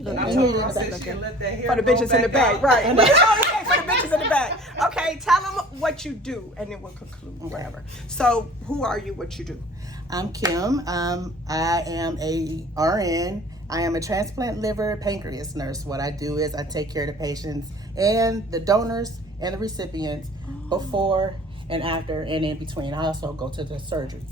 Look, I you told need her, in I the said back. she can let that hair For the grow bitches in the back, out. right. But it's okay for the bitches in the back. Okay, tell them what you do, and then we'll conclude wherever. So, who are you? What you do? I'm Kim. I am a RN. I am a transplant liver pancreas nurse. What I do is I take care of the patients and the donors and the recipients before and after and in between. I also go to the surgery.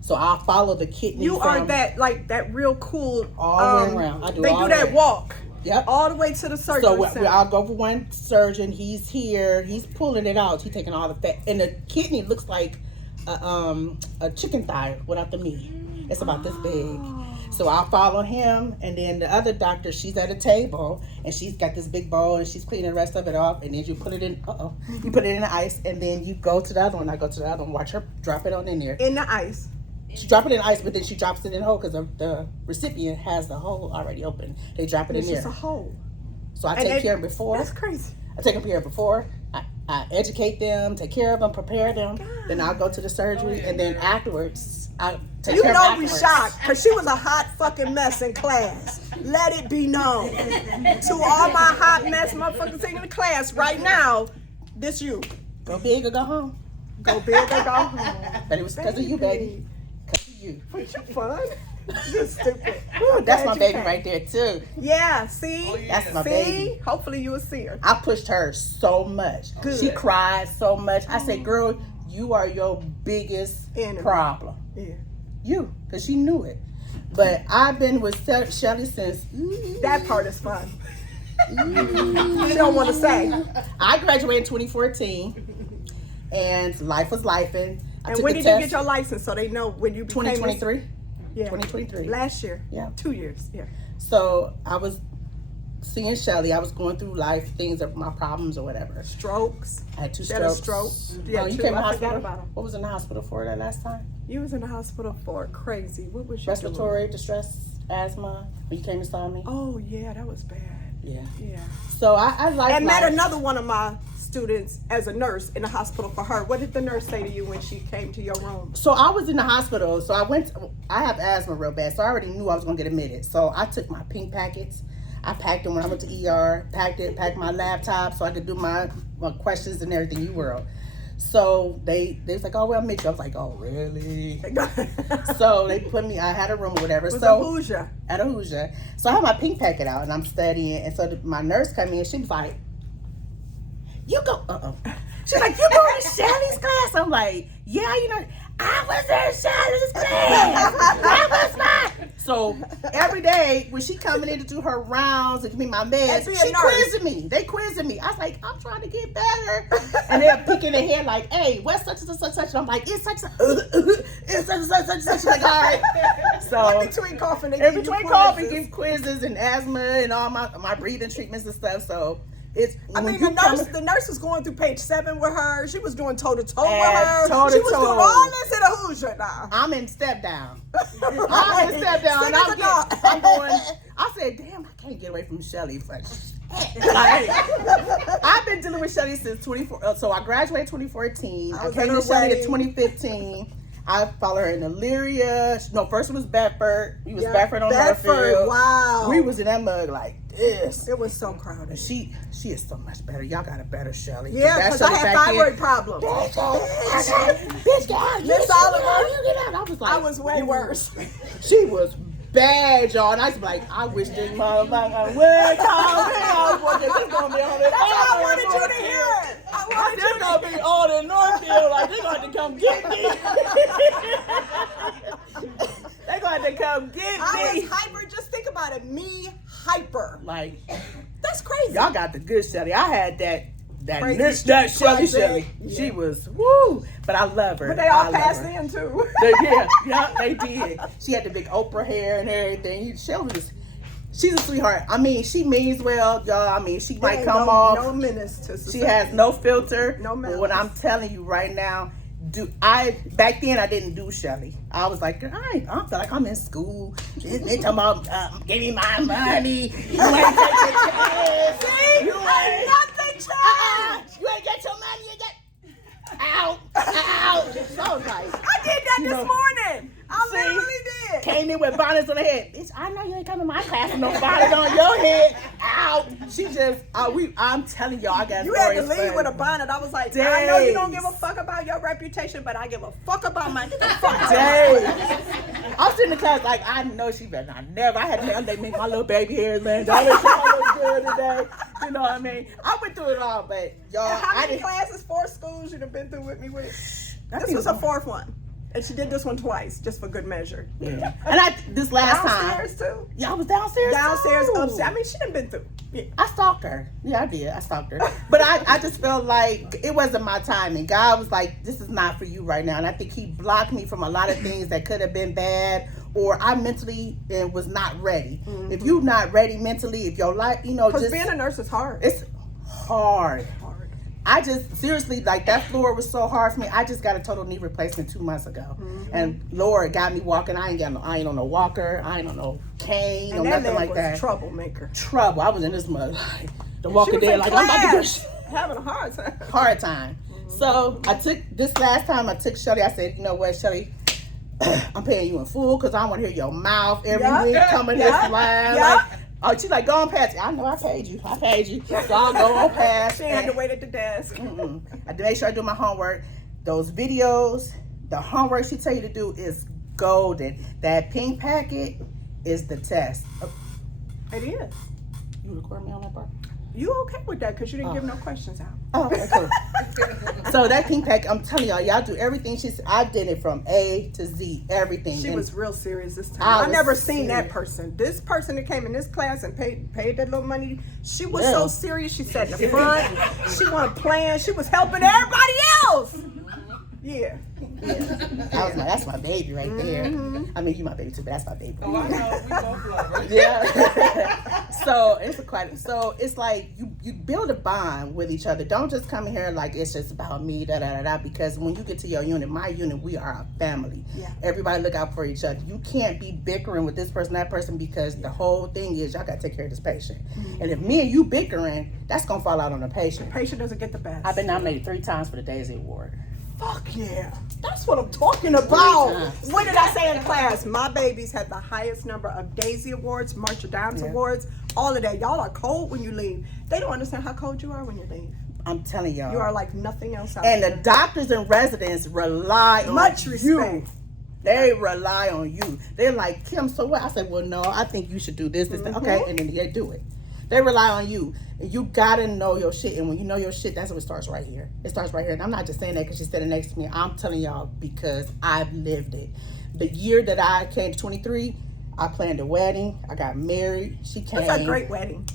So I'll follow the kidney. You are that real cool. All the way around. I do They all do the that way. walk. Yep. All the way to the surgery So center. I'll go for one surgeon. He's here. He's pulling it out. He's taking all the fat, and the kidney looks like a chicken thigh without the meat. It's about this big. So I'll follow him, and then the other doctor, she's at a table, and she's got this big bowl, and she's cleaning the rest of it off, and then you put it in. You put it in the ice, and then you go to the other one. I go to the other one. Watch her drop it on in there. In the ice. She drop it in ice, but then she drops it in the hole because the recipient has the hole already open. They drop it in It's just there. a hole. So I take care of before. That's crazy. I take them care of before. I educate them, take care of them, prepare them. God. Then I'll go to the surgery, and then afterwards, I take You care of know them we afterwards. shocked because she was a hot fucking mess in class. Let it be known to all my hot mess motherfuckers in the class right now. This you. Go big or go home. Go big or go home. But it was because of you, baby. Because of you. But you fun. You're stupid. Ooh, that's my Glad you baby came. right there too. Yeah, see? Oh, yeah. That's my See? baby. Hopefully you will see her. I pushed her so much. Good. She cried so much. I said, girl, you are your biggest Enemy. problem. Yeah. You, because she knew it. But I've been with Shelly since That part is fun. She don't want to say. I graduated in 2014, and life was lifing. I And took when a did test, you get your license so they know when you became 2023. Yeah. 2023. Last year. Yeah. 2 years. Yeah. So I was seeing Shelly. I was going through life things of my problems or whatever. Strokes. I had two She had a strokes. stroke. Yeah, Oh, you two. came to the I forgot hospital. about 'em. What was in the hospital for that last time? You was in the hospital for crazy. What was you Respiratory distress, asthma. When you came and saw me. doing? Oh yeah, that was bad. Yeah. Yeah. So I like. And met life. another one of my students as a nurse in the hospital for her. What did the nurse say to you when she came to your room? So I was in the hospital. So I have asthma real bad. So I already knew I was gonna get admitted. So I took my pink packets. I packed them when I went to ER. Packed my laptop so I could do my questions and everything. You were. So they was like, oh, well, I'll meet you. I was like, oh, really? So they put me. I had a room or whatever. Was So a Hoosier. at a Hoosier. So I had my pink packet out and I'm studying. And so my nurse came in. She was like, you go. She's like, you going to Shelly's class? I'm like, yeah, you know. I was in Shelly's class. I was not. So every day when she coming in to do her rounds and give me my meds, be a she nurse. quizzing me. They quizzing me. I was like, I'm trying to get better. And they're picking their head like, hey, what's such and such and such? And I'm like, it's such a, it's such and such and such. Like, all right. So In between coughing, they in give you between coughing, quizzes. getting quizzes and asthma and all my breathing treatments and stuff. So it's. I when mean, you the nurse was going through page 7 with her. She was doing toe to toe with And her. toe to She was toe. doing all this in a Hoosier now. I'm in step down. I'm in step down. Stick And as a dog. I'm going. I said, damn, I can't get away from Shelly. Like, I've been dealing with Shelly since 24. So I graduated 2014. I was came at her to Shelly in wedding. 2015. I followed her in Elyria. No, first one was Bedford. We was Yeah, Bedford on Bedford, Murfield. wow. We was in that mug like this. It was so crowded. She is so much better. Y'all got a better Shelly. Yeah, That because I Shelly had back thyroid then- problems. Bitch, get out. Miss Get Oliver. out. You get out. I was like, I was way worse. She was bad, y'all. And I was like, I wish this motherfucker would call me. I was wondering, this gonna be on the I wanted you to hear it. I wanted This you gonna be on in Northfield. Like, they gonna have to come get me. They gonna have to come get I me. was hyper. Just think about it. Me hyper. Like, That's crazy. y'all got the good Shelly. I had that Crazy that street Shelly closet. Shelly. Yeah. She was woo. But I love her. But they all I love passed her. in too. Yeah, they did. She had the big Oprah hair and everything. She's a sweetheart. I mean, she means well, y'all. I mean, she might Ain't come no, off. No menace to She society. has no filter. No But what malice. I'm telling you right now, back then I didn't do Shelly. I was like, I feel like I'm in school. They talking about give me my money. You ain't get your chance. See? You Ain't ain't nothing changed. You ain't get your money. You get out. So I was like, I did that You this know, morning. I see? literally did. shit. Came in with bonnets on her head. Bitch, I know you ain't coming to my class with no bonnet on your head. Out. She just, I'm telling y'all, I got You had to stories leave for with a you. bonnet. I was like, I know you don't give a fuck about your reputation, but I give a fuck about mine. Get the fuck out of Days. here. I was sitting in the class like, I know she better not never. I had to make my little baby hairs, man. Y'all make sure I look good today. You know what I mean? I went through it all, but y'all, And how I many didn't. classes, 4 schools you'd have been through with me with? I This think was it a 4th one. And she did this one twice, just for good measure. Yeah. And this last Downstairs time. too. Yeah, I was downstairs. Downstairs, too. upstairs. I mean, she done been through. Yeah. I stalked her. Yeah, I did. I stalked her. But I just felt like it wasn't my timing. God was like, this is not for you right now. And I think he blocked me from a lot of things that could have been bad, or I mentally was not ready. Mm-hmm. If you're not ready mentally, if your life, Because just being a nurse is hard. it's hard. hard. I just seriously, like, that floor was so hard for me. I just got a total knee replacement 2 months ago, and Lord got me walking. I ain't on no walker. I ain't on no cane And or that nothing leg like was that. troublemaker. Trouble. I was in this mud, like, the She walker was there, in like I'm about to class, get having a hard time. hard time. So I took this last time. I took Shelly. I said, you know what, Shelly, I'm paying you in full because I want to hear your mouth every week coming this line. Like, oh, she's like, go on past it. I know I paid you. So I'll go on past. She had to wait at the desk. I had to make sure I do my homework. Those videos, the homework she tell you to do is golden. That pink packet is the test. It is. You record me on that part? You okay with that? Because you didn't give no questions out. Oh, okay, cool. So that pink packet, I'm telling y'all do everything I did it from A to Z, everything. She And was real serious this time. I I was never seen that serious. person. This person that came in this class and paid that little money, she was Yeah. so serious. She sat in the front. She wasn't playing. She was helping everybody else. Yeah. I was like, that's my baby right there. I mean, you my baby too, but that's my baby. Oh, I know. We both love her. Yeah. So it's like you build a bond with each other. Don't just come here like it's just about me, da da da da. Because when you get to your unit, my unit, we are a family. Yeah. Everybody look out for each other. You can't be bickering with this person, that person, because the whole thing is y'all gotta take care of this patient. And if me and you bickering, that's gonna fall out on the patient. Patient doesn't get the best. I've been nominated 3 times for the Daisy Award. Fuck yeah. That's what I'm talking about. times. What did I say in class? My babies had the highest number of Daisy Awards, March of Dimes Awards, all of that. Y'all are cold when you leave. They don't understand how cold you are when you leave. I'm telling y'all. You are like nothing else out And there. the doctors and residents rely on Much you. respect. They rely on you. They're like, Kim, so what? I said, well, no, I think you should do this, this, that. Okay, and then they do it. They rely on you. And you gotta know your shit. And when you know your shit, that's when it starts right here. It starts right here. And I'm not just saying that because she's sitting next to me. I'm telling y'all because I've lived it. The year that I came to 23, I planned a wedding. I got married. She came. That's a great wedding.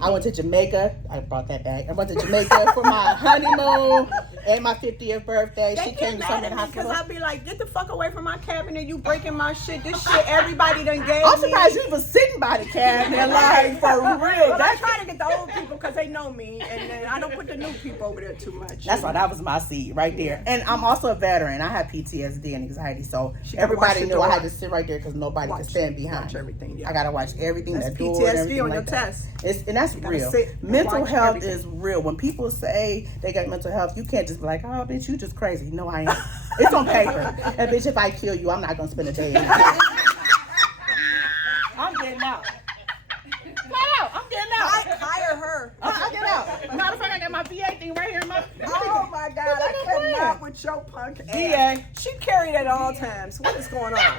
I went to Jamaica. I brought that back. I went to Jamaica for my honeymoon and my 50th birthday. They She get came to mad Summer at me because Hospital. I'd be like, get the fuck away from my cabinet. You breaking my shit. This shit everybody done gave I'm me. surprised you even sitting by the cabinet, like, for real. But I That's, try to get the old people because they know me, and then I don't put the new people over there too much. that's why that was my seat right there. And I'm also a veteran. I have PTSD and anxiety, so She gotta everybody watch the knew I door. had to sit right there because nobody could stand behind. Watch everything. Yeah. I gotta watch everything. That's that door and PTSD everything on like your that. test. And that's gotta real. sit and Mental watch health everything. is real. When people say they got mental health, you can't just be like, oh, bitch, you just crazy. No, I ain't. It's on paper. And bitch, if I kill you, I'm not gonna spend a day in jail. I'm getting out. Flat out. I'm getting out. Hire her. I get out. Matter of fact, I got my VA thing right here in my. Oh my God, I cannot with your punk ass. VA. She carried at all times. What is going on?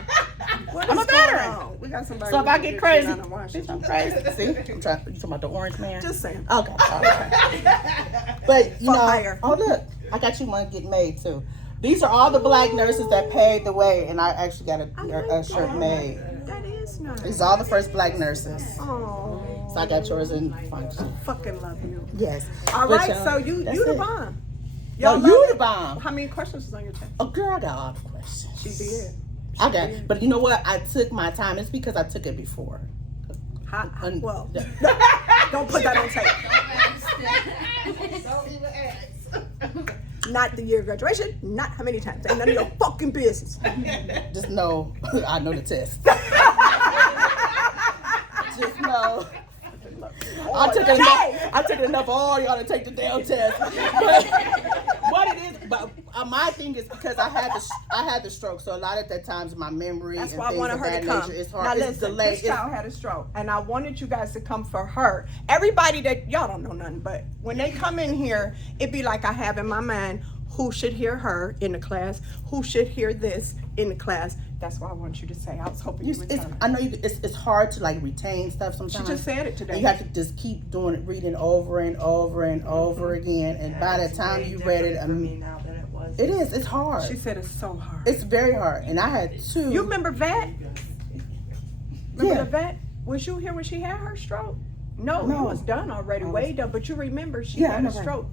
What I'm is a veteran. going on? We got somebody. So if I who get can crazy, shit out of Washington. bitch, I'm crazy. See, I'm trying. You talking about the orange man? Just saying. Okay. Okay. But you know, hire. oh look, I got you one getting made too. These are all the black nurses that paved the way, and I actually got a shirt made. That is nice. These are all the first black nurses. Oh, So I got yours in function. fucking love you. Yes. All But, right, y'all, so you that's the it. bomb. No, Y'all you love the it? bomb. How many questions was on your test? Oh, girl, I got all the questions. She did. I got, but you know what? I took my time. It's because I took it before. Well, don't put that on tape. Don't even ask. Not the year of graduation. Not how many times. Ain't none of your fucking business. Just know, I know the test. Just know. I took enough of all y'all to take the damn test. But what it is, but my thing is because I had the stroke, so a lot of the times my memory That's and why I things wanted of her that to come. nature is hard. Now It's listen, delayed. this child had a stroke, and I wanted you guys to come for her. Everybody that y'all don't know nothing, but when they come in here, it be like I have in my mind who should hear her in the class, who should hear this in the class. That's why I want you to say. I was hoping you would tell her. I know it's hard to like retain stuff sometimes. She just said it today. And you have to just keep doing it, reading over and over and over again. And by the time you read it, now than it was. it is. It's hard. She said it's so hard. It's very hard. And I had two. You remember Vet? Remember Yeah. the Vet? Was you here when she had her stroke? No, No. it was done already, way done. But you remember she Yeah, I had a remember. stroke.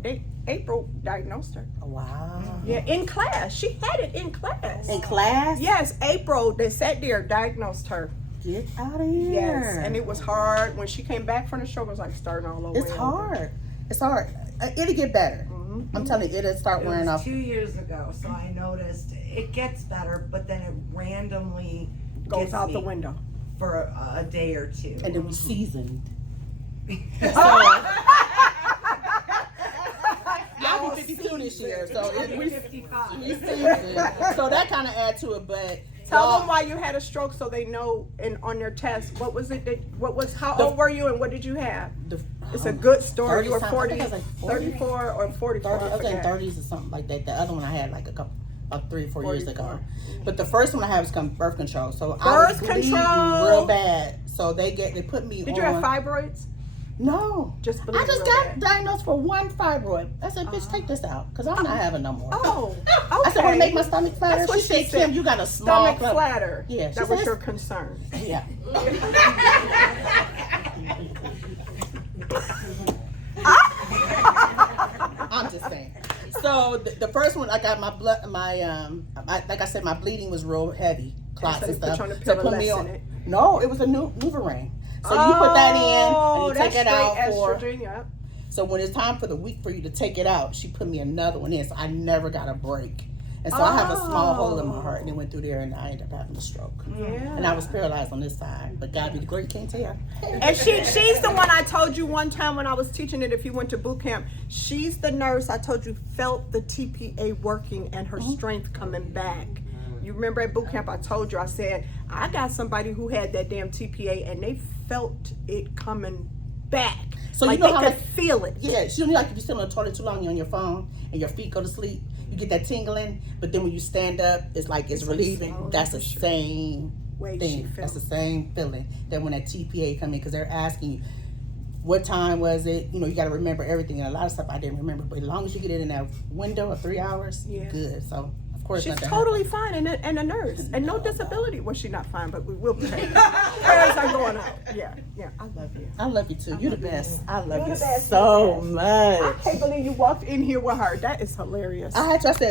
April diagnosed her. Wow. Yeah, in class. She had it in class. In class? Yes, April, they sat there, diagnosed her. Get out of here. Yes, and it was hard. When she came back from the stroke, it was like starting all over. It's hard. It's hard. It'll get better. Mm-hmm. I'm telling you, it'll start It wearing was off. 2 years ago, so I noticed it gets better, but then it randomly Goes gets out me the window. for a day or two. And then we seasoned. I'll be 52 this year, so we 55. seasoned. So that kind of add to it, but Tell y'all- them why you had a stroke so they know and on their test. What was it how old were you and what did you have? It's a good story. You were 30 40, something. I think I was like 40. 34 or 44. 30, I was in forget. 30s or something like that. The other one I had like about 3 or 4 years 44. ago. But the first one I had was birth control. So I was Birth bleeding control. real bad. So they put me on. Did you have fibroids? No. Just I bleeding just real got bad. diagnosed for one fibroid. I said, bitch, take this out. Because I'm not having no more. Oh, okay. I said, want to make my stomach flatter? That's what She said, she said. Kim, you got a small Stomach flatter. Yeah, she That was said- your concern. Yeah. I'm just saying. So the first one, I got my blood, like I said, my bleeding was real heavy, clots So and they put stuff. you on the So pill put and me lessen on. it? No, it was a new NuvaRing. So you put that in and you take it out for. estrogen, yeah. So when it's time for the week for you to take it out, she put me another one in. So I never got a break. And so I have a small hole in my heart, and it went through there, and I ended up having a stroke. Yeah. And I was paralyzed on this side, but God be the glory, can't tell. And she's the one I told you one time when I was teaching it, if you went to boot camp, she's the nurse I told you felt the TPA working and her strength coming back. You remember at boot camp I told you, I said, I got somebody who had that damn TPA and they felt it coming back. So like you know they how could like, feel it. Yeah, you know, like if you sit on the toilet too long, you're on your phone, and your feet go to sleep, you get that tingling, but then when you stand up, it's like it's relieving. slowly That's the pushing. same Way she thing. That's the felt. same feeling that when that TPA come in, because they're asking you, what time was it? You know, you got to remember everything, and a lot of stuff I didn't remember. But as long as you get it in that window of 3 hours, Yeah. good. So of course, She's nothing totally fine and a nurse and no disability. Well, she's not fine, but we will be. Prayers are going up. Yeah, I love you. I love you too. You're the best. I love You're you the best. so I much. can't believe you walked in here with her. That is hilarious. I said,